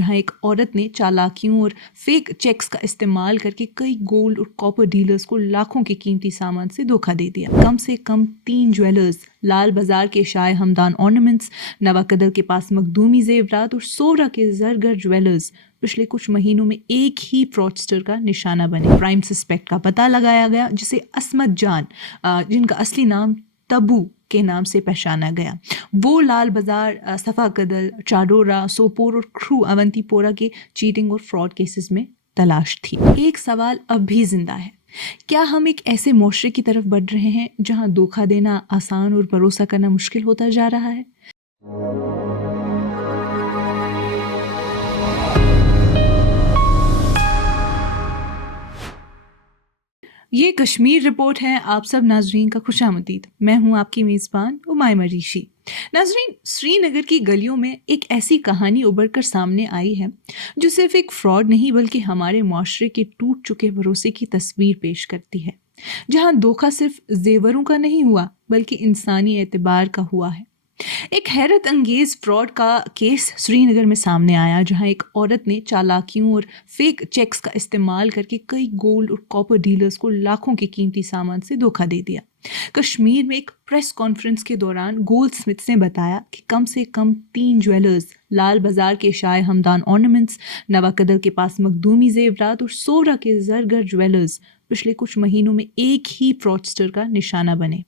जहां एक औरत ने चालाकियों और फेक चेक्स का इस्तेमाल करके कई गोल्ड और कॉपर डीलर्स को लाखों के कीमती सामान से धोखा दे दिया। कम से कम 3 ज्वेलर्स, लाल बाजार के शाह हमदान ऑर्नामेंट्स, नवाकदर के पास मखदूमी जेवरात और सोरा के जरगर ज्वेलर्स पिछले कुछ महीनों में एक ही फ्रॉडस्टर का निशाना बने। प्राइम सस्पेक्ट का पता लगाया गया, जिसे असमत जान, जिनका असली नाम तबू के नाम से पहचाना गया। वो लाल बाजार, सफा कदल, चाडोरा, सोपोर और क्रू अवंतीपोरा के चीटिंग और फ्रॉड केसेस में तलाश थी। एक सवाल अब भी जिंदा है, क्या हम एक ऐसे मुआशरे की तरफ बढ़ रहे हैं जहां धोखा देना आसान और भरोसा करना मुश्किल होता जा रहा है? ये कश्मीर रिपोर्ट है। आप सब नाजरीन का खुशामदीद। मैं हूं आपकी मेज़बान उमाइमा ऋषि। नाजरीन, श्रीनगर की गलियों में एक ऐसी कहानी उभर कर सामने आई है जो सिर्फ एक फ्रॉड नहीं बल्कि हमारे मुआशरे के टूट चुके भरोसे की तस्वीर पेश करती है, जहां धोखा सिर्फ जेवरों का नहीं हुआ बल्कि इंसानी एतबार का हुआ है। एक हैरत अंगेज फ्रॉड का केस श्रीनगर में सामने आया, जहां एक औरत ने चालाकियों और फेक चेक्स का इस्तेमाल करके कई गोल्ड और कॉपर डीलर्स को लाखों के कीमती सामान से धोखा दे दिया। कश्मीर में एक प्रेस कॉन्फ्रेंस के दौरान गोल्ड स्मिथ्स ने बताया कि कम से कम 3 ज्वेलर्स, लाल बाजार के शाह हमदान ऑर्नामेंट्स, नवाकदर के पास मखदूमी जेवरात और सोरा के जरगर ज्वेलर्स पिछले कुछ महीनों में एक ही फ्रॉडस्टर का निशाना बने।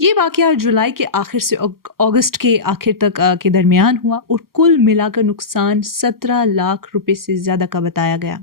ये वाकया जुलाई के आखिर से अगस्त के आखिर तक के दरमियान हुआ और कुल मिलाकर नुकसान 17 लाख रुपए से ज़्यादा का बताया गया।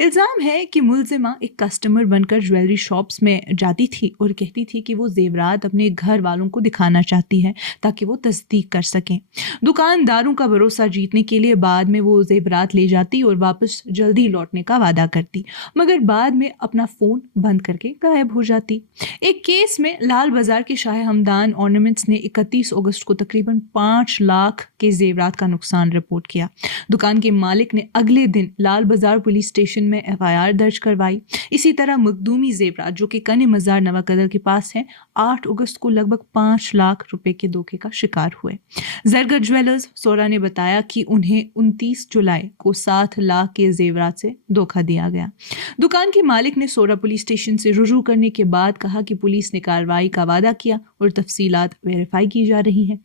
इल्ज़ाम है कि मुलजिमा एक कस्टमर बनकर ज्वेलरी शॉप्स में जाती थी और कहती थी कि वो जेवरात अपने घर वालों को दिखाना चाहती है ताकि वो तस्दीक कर सकें। दुकानदारों का भरोसा जीतने के लिए बाद में वो जेवरात ले जाती और वापस जल्दी लौटने का वादा करती, मगर बाद में अपना फ़ोन बंद करके गायब हो जाती। एक केस में लाल बाजार के शाह हमदान ऑर्नामेंट्स ने 31 अगस्त को तकरीबन 5 लाख के जेवरात का नुकसान रिपोर्ट किया। दुकान के मालिक ने अगले दिन लाल बाजार पुलिस स्टेशन में FIR दर्ज करवाई। इसी तरह मखदूमी जेवरात, जो कि कने मजार नवाकदर के पास है, 8 अगस्त को लगभग 5 लाख रुपए के धोखे का शिकार हुए। जरगर ज्वेलर्स सोरा ने बताया कि उन्हें 29 जुलाई को 7 लाख के जेवरात से धोखा दिया गया। दुकान के मालिक ने सोरा पुलिस स्टेशन से रुजू करने के बाद कहा कि पुलिस ने कार्रवाई का वादा किया और तफसीलात वेरीफाई की जा रही हैं।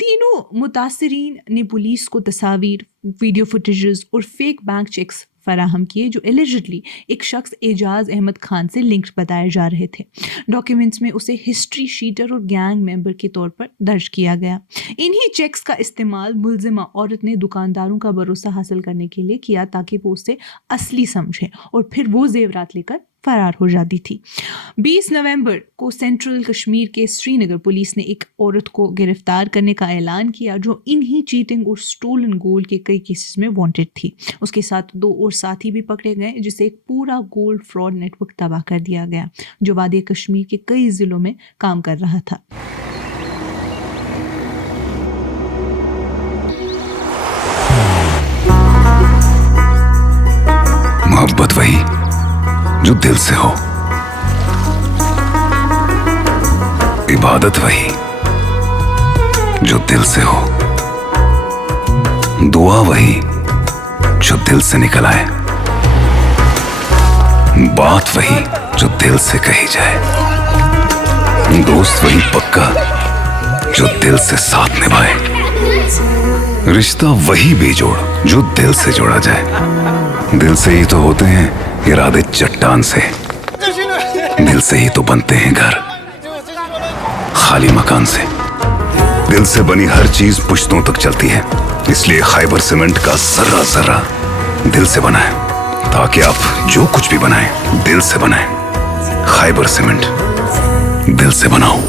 तीनों मुतासिरीन ने पुलिस को तस्वीर, वीडियो फुटेजेस और फेक बैंक चेक्स फराहम किए जो एलिजिडली एक शख्स एजाज अहमद खान से लिंक्ड बताए जा रहे थे। डॉक्यूमेंट्स में उसे हिस्ट्री शीटर और गैंग मेंबर के तौर पर दर्ज किया गया। इन्हीं चेक्स का इस्तेमाल मुलजिमा औरत ने दुकानदारों का भरोसा हासिल करने के लिए किया ताकि वो उसे असली समझे और फिर वो जेवरात लेकर फरार हो जाती थी। 20 नवंबर को सेंट्रल कश्मीर के श्रीनगर पुलिस ने एक औरत को गिरफ्तार करने का ऐलान किया जो इन्हीं चीटिंग और स्टोलन गोल्ड के कई केसेस में वांटेड थी। उसके साथ 2 और साथी भी पकड़े गए, जिससे एक पूरा गोल्ड फ्रॉड नेटवर्क तबाह कर दिया गया जो वादी कश्मीर के कई जिलों में काम कर रहा था। मोहब्बत वही जो दिल से हो, इबादत वही जो दिल से हो, दुआ वही जो दिल से निकल आए, बात वही जो दिल से कही जाए, दोस्त वही पक्का जो दिल से साथ निभाए, रिश्ता वही बेजोड़ जो दिल से जोड़ा जाए। दिल से ही तो होते हैं इरादे चट्टान से, दिल से ही तो बनते हैं घर खाली मकान से। दिल से बनी हर चीज पुश्तों तक चलती है, इसलिए खैबर सीमेंट का जर्रा जर्रा दिल से बना है ताकि आप जो कुछ भी बनाएं दिल से बनाएं। खैबर सीमेंट, दिल से बनाओ।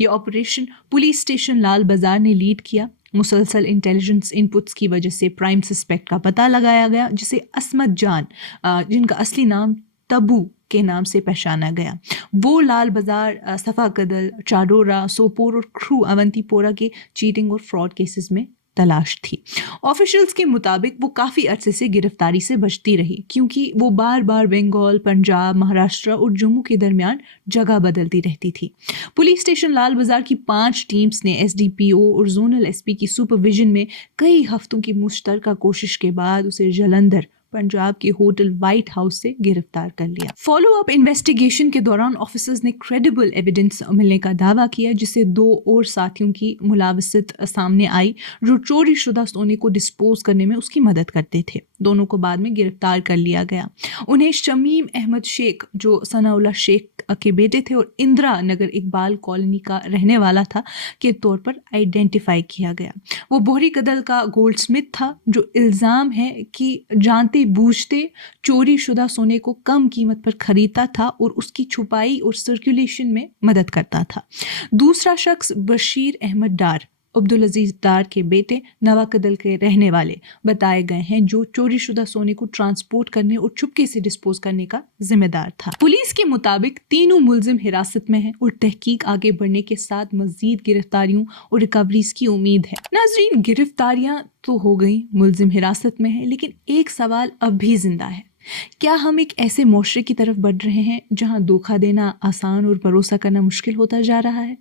ये ऑपरेशन पुलिस स्टेशन लाल बाजार ने लीड किया। मुसलसल इंटेलिजेंस इनपुट्स की वजह से प्राइम सस्पेक्ट का पता लगाया गया, जिसे असमत जान, जिनका असली नाम तबू के नाम से पहचाना गया। वो लाल बाजार, सफा कदल, चाडोरा, सोपोर और क्रू अवंतीपोरा के चीटिंग और फ्रॉड केसेस में तलाश थी। ऑफिशियल्स के मुताबिक वो काफ़ी अरसे से गिरफ्तारी से बचती रही क्योंकि वो बार बार बंगाल, पंजाब, महाराष्ट्र और जम्मू के दरमियान जगह बदलती रहती थी। पुलिस स्टेशन लाल बाजार की 5 टीम्स ने एसडीपीओ और जोनल एसपी की सुपरविजन में कई हफ्तों की मुश्तरका कोशिश के बाद उसे जालंधर, पंजाब के होटल व्हाइट हाउस से गिरफ्तार कर लिया। फॉलो अप इन्वेस्टिगेशन के दौरान ऑफिसर्स ने क्रेडिबल एविडेंस मिलने का दावा किया, जिससे 2 और साथियों की मुलावसत सामने आई जो चोरी शुदा सोने को डिस्पोज करने में उसकी मदद करते थे। दोनों को बाद में गिरफ्तार कर लिया गया। उन्हें शमीम अहमद शेख, जो सनाउल्लाह शेख के बेटे थे और इंदिरा नगर इकबाल कॉलोनी का रहने वाला था, के तौर पर आइडेंटिफाई किया गया। वो बोहरी कदल का गोल्ड स्मिथ था जो इल्ज़ाम है कि जानते बूझते चोरी शुदा सोने को कम कीमत पर खरीदता था और उसकी छुपाई और सर्कुलेशन में मदद करता था। दूसरा शख्स बशीर अहमद डार, अब्दुल अजीज डार के बेटे नवाकदल के रहने वाले बताए गए हैं, जो चोरी शुदा सोने को ट्रांसपोर्ट करने और चुपके से डिस्पोज करने का जिम्मेदार था। पुलिस के मुताबिक तीनों मुलजिम हिरासत में हैं और तहकीक आगे बढ़ने के साथ मजीद गिरफ्तारियों और रिकवरीज की उम्मीद है। नाजरीन, गिरफ्तारियां तो हो गई, मुलजिम हिरासत में है, लेकिन एक सवाल अब भी जिंदा है। क्या हम एक ऐसे मुआशरे की तरफ बढ़ रहे हैं जहां धोखा देना आसान और भरोसा करना मुश्किल होता जा रहा है?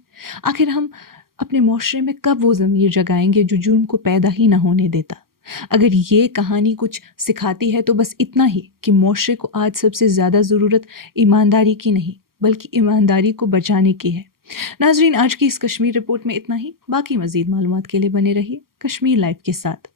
आखिर हम अपने मुआशरे में कब वो ज़मीर जगाएंगे जो जुर्म को पैदा ही ना होने देता? अगर ये कहानी कुछ सिखाती है तो बस इतना ही कि मुआशरे को आज सबसे ज़्यादा ज़रूरत ईमानदारी की नहीं बल्कि ईमानदारी को बचाने की है। नाजरीन, आज की इस कश्मीर रिपोर्ट में इतना ही। बाकी मज़ीद मालूमात के लिए बने रहिए कश्मीर लाइव के साथ।